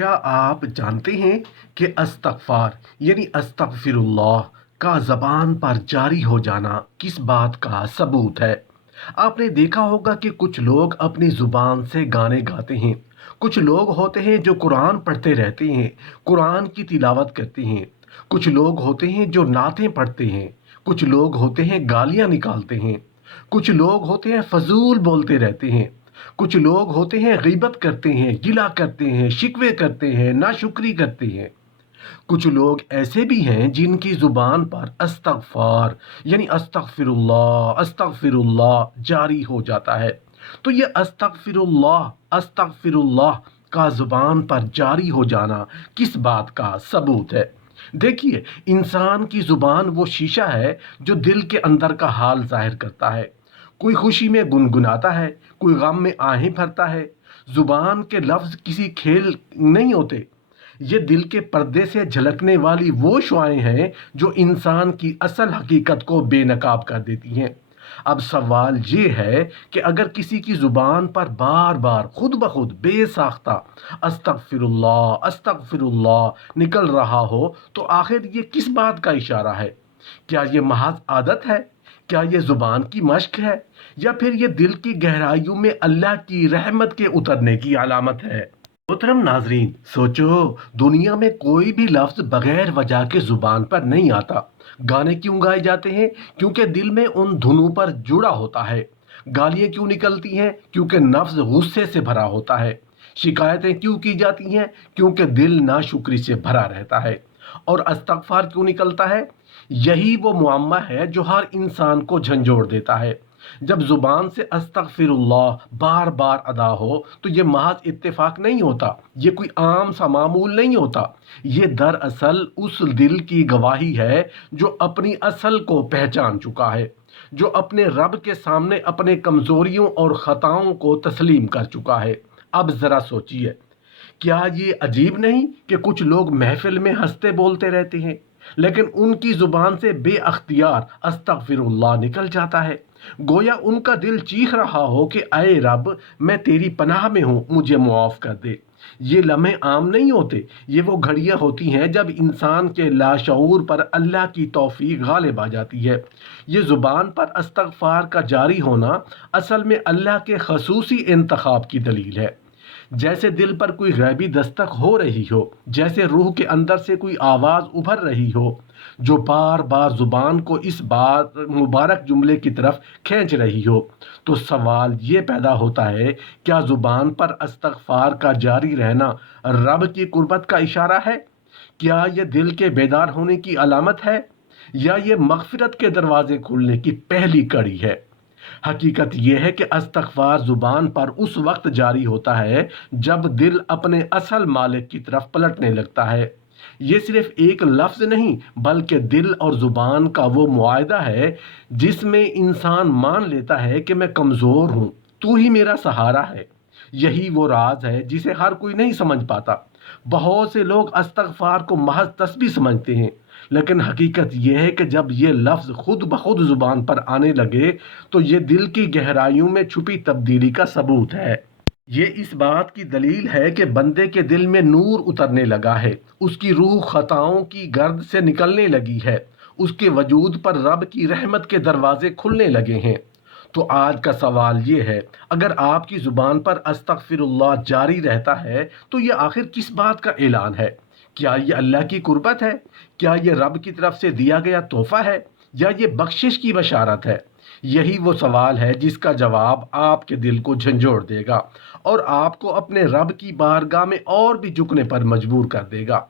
کیا آپ جانتے ہیں کہ استغفار یعنی استغفر اللہ کا زبان پر جاری ہو جانا کس بات کا ثبوت ہے؟ آپ نے دیکھا ہوگا کہ کچھ لوگ اپنی زبان سے گانے گاتے ہیں، کچھ لوگ ہوتے ہیں جو قرآن پڑھتے رہتے ہیں، قرآن کی تلاوت کرتے ہیں، کچھ لوگ ہوتے ہیں جو نعتیں پڑھتے ہیں، کچھ لوگ ہوتے ہیں گالیاں نکالتے ہیں، کچھ لوگ ہوتے ہیں فضول بولتے رہتے ہیں، کچھ لوگ ہوتے ہیں غیبت کرتے ہیں، گلہ کرتے ہیں، شکوے کرتے ہیں، ناشکری کرتے ہیں۔ کچھ لوگ ایسے بھی ہیں جن کی زبان پر استغفار یعنی استغفر اللہ جاری ہو جاتا ہے۔ تو یہ استغفر اللہ کا زبان پر جاری ہو جانا کس بات کا ثبوت ہے؟ دیکھیے، انسان کی زبان وہ شیشہ ہے جو دل کے اندر کا حال ظاہر کرتا ہے۔ کوئی خوشی میں گنگناتا ہے، کوئی غم میں آہیں بھرتا ہے۔ زبان کے لفظ کسی کھیل نہیں ہوتے، یہ دل کے پردے سے جھلکنے والی وہ شعائیں ہیں جو انسان کی اصل حقیقت کو بے نقاب کر دیتی ہیں۔ اب سوال یہ ہے کہ اگر کسی کی زبان پر بار بار خود بخود بے ساختہ استغفر اللہ نکل رہا ہو تو آخر یہ کس بات کا اشارہ ہے؟ کیا یہ محض عادت ہے؟ کیا یہ زبان کی مشق ہے؟ یا پھر یہ دل کی گہرائیوں میں اللہ کی رحمت کے اترنے کی علامت ہے؟ محترم ناظرین، سوچو، دنیا میں کوئی بھی لفظ بغیر وجہ کے زبان پر نہیں آتا۔ گانے کیوں گائے جاتے ہیں؟ کیونکہ دل میں ان دھنوں پر جڑا ہوتا ہے۔ گالیاں کیوں نکلتی ہیں؟ کیونکہ نفس غصے سے بھرا ہوتا ہے۔ شکایتیں کیوں کی جاتی ہیں؟ کیونکہ دل ناشکری سے بھرا رہتا ہے۔ اور استغفار کیوں نکلتا ہے؟ یہی وہ معمہ ہے جو ہر انسان کو جھنجھوڑ دیتا ہے۔ جب زبان سے استغفر اللہ بار بار ادا ہو تو یہ محض اتفاق نہیں ہوتا، یہ کوئی عام سا معمول نہیں ہوتا، یہ دراصل اس دل کی گواہی ہے جو اپنی اصل کو پہچان چکا ہے، جو اپنے رب کے سامنے اپنے کمزوریوں اور خطاؤں کو تسلیم کر چکا ہے۔ اب ذرا سوچئے، کیا یہ عجیب نہیں کہ کچھ لوگ محفل میں ہنستے بولتے رہتے ہیں لیکن ان کی زبان سے بے اختیار استغفر اللہ نکل جاتا ہے؟ گویا ان کا دل چیخ رہا ہو کہ اے رب، میں تیری پناہ میں ہوں، مجھے معاف کر دے۔ یہ لمحے عام نہیں ہوتے، یہ وہ گھڑیاں ہوتی ہیں جب انسان کے لاشعور پر اللہ کی توفیق غالب آ جاتی ہے۔ یہ زبان پر استغفار کا جاری ہونا اصل میں اللہ کے خصوصی انتخاب کی دلیل ہے۔ جیسے دل پر کوئی غیبی دستک ہو رہی ہو، جیسے روح کے اندر سے کوئی آواز ابھر رہی ہو جو بار بار زبان کو اس بات مبارک جملے کی طرف کھینچ رہی ہو، تو سوال یہ پیدا ہوتا ہے، کیا زبان پر استغفار کا جاری رہنا رب کی قربت کا اشارہ ہے؟ کیا یہ دل کے بیدار ہونے کی علامت ہے؟ یا یہ مغفرت کے دروازے کھلنے کی پہلی کڑی ہے؟ حقیقت یہ ہے کہ استغفار زبان پر اس وقت جاری ہوتا ہے جب دل اپنے اصل مالک کی طرف پلٹنے لگتا ہے۔ یہ صرف ایک لفظ نہیں بلکہ دل اور زبان کا وہ معاہدہ ہے جس میں انسان مان لیتا ہے کہ میں کمزور ہوں، تو ہی میرا سہارا ہے۔ یہی وہ راز ہے جسے ہر کوئی نہیں سمجھ پاتا۔ بہت سے لوگ استغفار کو محض تسبیح سمجھتے ہیں، لیکن حقیقت یہ ہے کہ جب یہ لفظ خود بخود زبان پر آنے لگے تو یہ دل کی گہرائیوں میں چھپی تبدیلی کا ثبوت ہے۔ یہ اس بات کی دلیل ہے کہ بندے کے دل میں نور اترنے لگا ہے، اس کی روح خطاؤں کی گرد سے نکلنے لگی ہے، اس کے وجود پر رب کی رحمت کے دروازے کھلنے لگے ہیں۔ تو آج کا سوال یہ ہے، اگر آپ کی زبان پر استغفر اللہ جاری رہتا ہے تو یہ آخر کس بات کا اعلان ہے؟ کیا یہ اللہ کی قربت ہے؟ کیا یہ رب کی طرف سے دیا گیا تحفہ ہے؟ یا یہ بخشش کی بشارت ہے؟ یہی وہ سوال ہے جس کا جواب آپ کے دل کو جھنجھوڑ دے گا اور آپ کو اپنے رب کی بارگاہ میں اور بھی جھکنے پر مجبور کر دے گا۔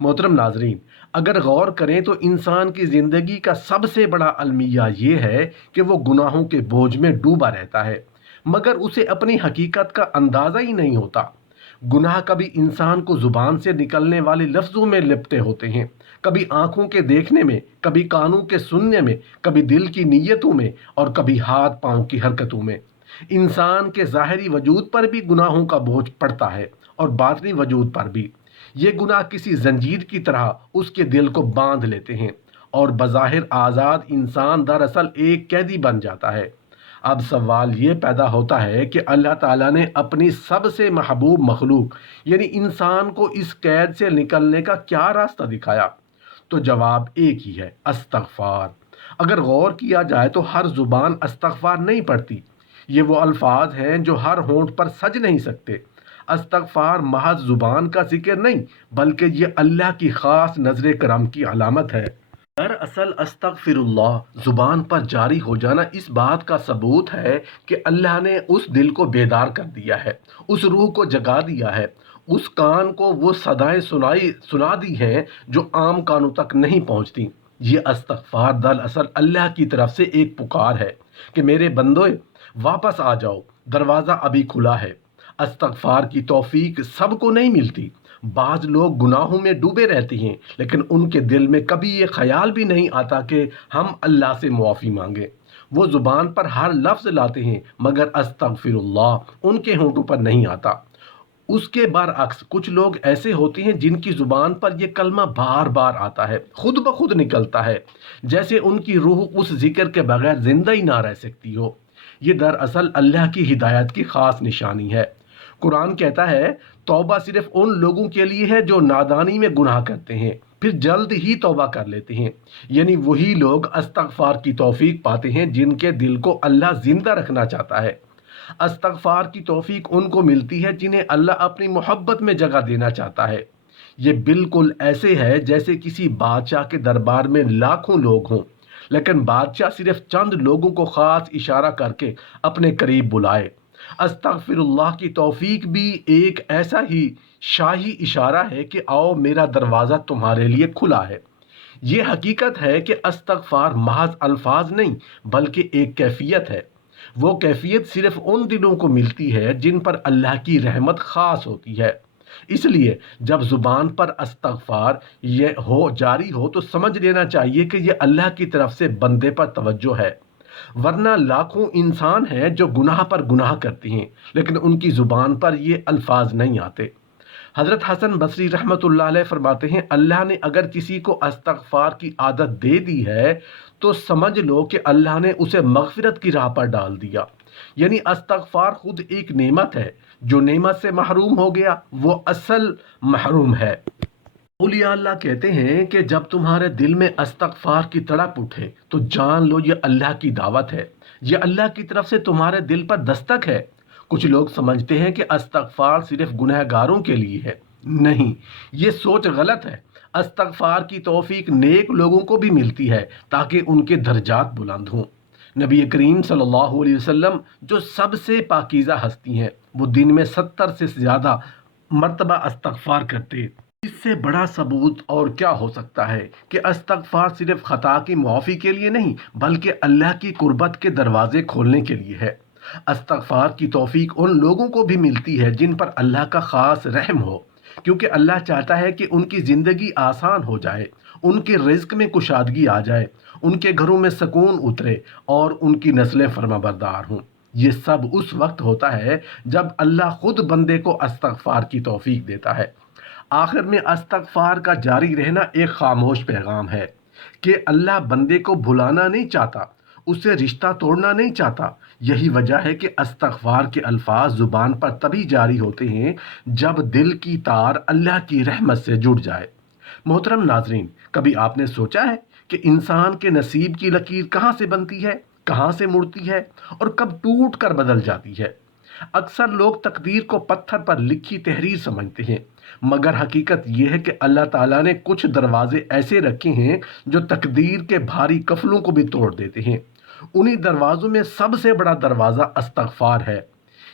محترم ناظرین، اگر غور کریں تو انسان کی زندگی کا سب سے بڑا المیہ یہ ہے کہ وہ گناہوں کے بوجھ میں ڈوبا رہتا ہے مگر اسے اپنی حقیقت کا اندازہ ہی نہیں ہوتا۔ گناہ کبھی انسان کو زبان سے نکلنے والے لفظوں میں لپٹے ہوتے ہیں، کبھی آنکھوں کے دیکھنے میں، کبھی کانوں کے سننے میں، کبھی دل کی نیتوں میں اور کبھی ہاتھ پاؤں کی حرکتوں میں۔ انسان کے ظاہری وجود پر بھی گناہوں کا بوجھ پڑتا ہے اور باطنی وجود پر بھی۔ یہ گناہ کسی زنجیر کی طرح اس کے دل کو باندھ لیتے ہیں اور بظاہر آزاد انسان دراصل ایک قیدی بن جاتا ہے۔ اب سوال یہ پیدا ہوتا ہے کہ اللہ تعالیٰ نے اپنی سب سے محبوب مخلوق یعنی انسان کو اس قید سے نکلنے کا کیا راستہ دکھایا؟ تو جواب ایک ہی ہے، استغفار۔ اگر غور کیا جائے تو ہر زبان استغفار نہیں پڑھتی، یہ وہ الفاظ ہیں جو ہر ہونٹ پر سج نہیں سکتے۔ استغفار محض زبان کا ذکر نہیں، بلکہ یہ اللہ کی خاص نظر کرم کی علامت ہے۔ دراصل استغفر اللہ زبان پر جاری ہو جانا اس بات کا ثبوت ہے کہ اللہ نے اس دل کو بیدار کر دیا ہے، اس روح کو جگا دیا ہے، اس کان کو وہ صدائیں سنا دی ہیں جو عام کانوں تک نہیں پہنچتی۔ یہ استغفار دراصل اللہ کی طرف سے ایک پکار ہے کہ میرے بندوئے واپس آ جاؤ، دروازہ ابھی کھلا ہے۔ استغفار کی توفیق سب کو نہیں ملتی۔ بعض لوگ گناہوں میں ڈوبے رہتے ہیں لیکن ان کے دل میں کبھی یہ خیال بھی نہیں آتا کہ ہم اللہ سے معافی مانگیں۔ وہ زبان پر ہر لفظ لاتے ہیں مگر استغفر اللہ ان کے ہونٹوں پر نہیں آتا۔ اس کے برعکس کچھ لوگ ایسے ہوتے ہیں جن کی زبان پر یہ کلمہ بار بار آتا ہے، خود بخود نکلتا ہے، جیسے ان کی روح اس ذکر کے بغیر زندہ ہی نہ رہ سکتی ہو۔ یہ دراصل اللہ کی ہدایت کی خاص نشانی ہے۔ قرآن کہتا ہے توبہ صرف ان لوگوں کے لیے ہے جو نادانی میں گناہ کرتے ہیں پھر جلد ہی توبہ کر لیتے ہیں، یعنی وہی لوگ استغفار کی توفیق پاتے ہیں جن کے دل کو اللہ زندہ رکھنا چاہتا ہے۔ استغفار کی توفیق ان کو ملتی ہے جنہیں اللہ اپنی محبت میں جگہ دینا چاہتا ہے۔ یہ بالکل ایسے ہے جیسے کسی بادشاہ کے دربار میں لاکھوں لوگ ہوں لیکن بادشاہ صرف چند لوگوں کو خاص اشارہ کر کے اپنے قریب بلائے۔ استغفر اللہ کی توفیق بھی ایک ایسا ہی شاہی اشارہ ہے کہ آؤ میرا دروازہ تمہارے لیے کھلا ہے۔ یہ حقیقت ہے کہ استغفار محض الفاظ نہیں بلکہ ایک کیفیت ہے۔ وہ کیفیت صرف ان دلوں کو ملتی ہے جن پر اللہ کی رحمت خاص ہوتی ہے۔ اس لیے جب زبان پر استغفار جاری ہو تو سمجھ لینا چاہیے کہ یہ اللہ کی طرف سے بندے پر توجہ ہے، ورنہ لاکھوں انسان ہیں جو گناہ پر گناہ کرتے ہیں لیکن ان کی زبان پر یہ الفاظ نہیں آتے۔ حضرت حسن بصری رحمۃ اللہ علیہ فرماتے ہیں اللہ نے اگر کسی کو استغفار کی عادت دے دی ہے تو سمجھ لو کہ اللہ نے اسے مغفرت کی راہ پر ڈال دیا۔ یعنی استغفار خود ایک نعمت ہے، جو نعمت سے محروم ہو گیا وہ اصل محروم ہے۔ اولیاء اللہ کہتے ہیں کہ جب تمہارے دل میں استغفار کی تڑپ اٹھے تو جان لو یہ اللہ کی دعوت ہے، یہ اللہ کی طرف سے تمہارے دل پر دستک ہے۔ کچھ لوگ سمجھتے ہیں کہ استغفار صرف گنہگاروں کے لیے ہے، نہیں، یہ سوچ غلط ہے۔ استغفار کی توفیق نیک لوگوں کو بھی ملتی ہے تاکہ ان کے درجات بلند ہوں۔ نبی کریم صلی اللہ علیہ وسلم جو سب سے پاکیزہ ہستی ہیں وہ دن میں 70 سے زیادہ مرتبہ استغفار کرتے۔ اس سے بڑا ثبوت اور کیا ہو سکتا ہے کہ استغفار صرف خطا کی معافی کے لیے نہیں بلکہ اللہ کی قربت کے دروازے کھولنے کے لیے ہے۔ استغفار کی توفیق ان لوگوں کو بھی ملتی ہے جن پر اللہ کا خاص رحم ہو، کیونکہ اللہ چاہتا ہے کہ ان کی زندگی آسان ہو جائے، ان کے رزق میں کشادگی آ جائے، ان کے گھروں میں سکون اترے اور ان کی نسلیں فرمانبردار ہوں۔ یہ سب اس وقت ہوتا ہے جب اللہ خود بندے کو استغفار کی توفیق دیتا ہے۔ آخر میں استغفار کا جاری رہنا ایک خاموش پیغام ہے کہ اللہ بندے کو بھلانا نہیں چاہتا، اس سے رشتہ توڑنا نہیں چاہتا۔ یہی وجہ ہے کہ استغفار کے الفاظ زبان پر تبھی جاری ہوتے ہیں جب دل کی تار اللہ کی رحمت سے جڑ جائے۔ محترم ناظرین، کبھی آپ نے سوچا ہے کہ انسان کے نصیب کی لکیر کہاں سے بنتی ہے، کہاں سے مڑتی ہے اور کب ٹوٹ کر بدل جاتی ہے؟ اکثر لوگ تقدیر کو پتھر پر لکھی تحریر سمجھتے ہیں، مگر حقیقت یہ ہے کہ اللہ تعالیٰ نے کچھ دروازے ایسے رکھے ہیں جو تقدیر کے بھاری قفلوں کو بھی توڑ دیتے ہیں۔ انہی دروازوں میں سب سے بڑا دروازہ استغفار ہے۔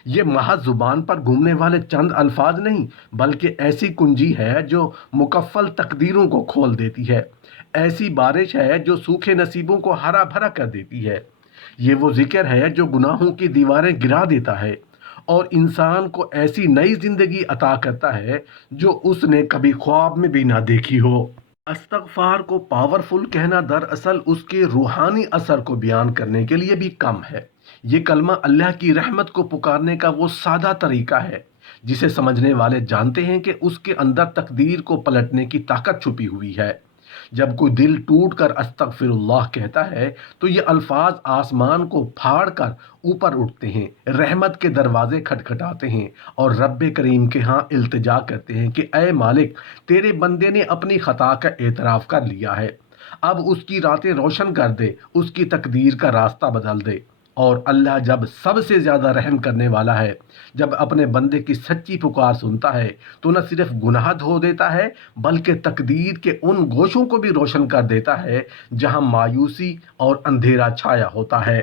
یہ محض زبان پر گھومنے والے چند الفاظ نہیں بلکہ ایسی کنجی ہے جو مکفل تقدیروں کو کھول دیتی ہے، ایسی بارش ہے جو سوکھے نصیبوں کو ہرا بھرا کر دیتی ہے۔ یہ وہ ذکر ہے جو گناہوں کی دیواریں گرا دیتا ہے اور انسان کو ایسی نئی زندگی عطا کرتا ہے جو اس نے کبھی خواب میں بھی نہ دیکھی ہو۔ استغفار کو پاورفل کہنا دراصل اس کے روحانی اثر کو بیان کرنے کے لیے بھی کم ہے۔ یہ کلمہ اللہ کی رحمت کو پکارنے کا وہ سادہ طریقہ ہے جسے سمجھنے والے جانتے ہیں کہ اس کے اندر تقدیر کو پلٹنے کی طاقت چھپی ہوئی ہے۔ جب کوئی دل ٹوٹ کر استغفر اللہ کہتا ہے تو یہ الفاظ آسمان کو پھاڑ کر اوپر اٹھتے ہیں، رحمت کے دروازے کھٹکھٹاتے ہیں اور رب کریم کے ہاں التجا کرتے ہیں کہ اے مالک، تیرے بندے نے اپنی خطا کا اعتراف کر لیا ہے، اب اس کی راتیں روشن کر دے، اس کی تقدیر کا راستہ بدل دے۔ اور اللہ جب سب سے زیادہ رحم کرنے والا ہے، جب اپنے بندے کی سچی پکار سنتا ہے تو نہ صرف گناہ دھو دیتا ہے بلکہ تقدیر کے ان گوشوں کو بھی روشن کر دیتا ہے جہاں مایوسی اور اندھیرا چھایا ہوتا ہے۔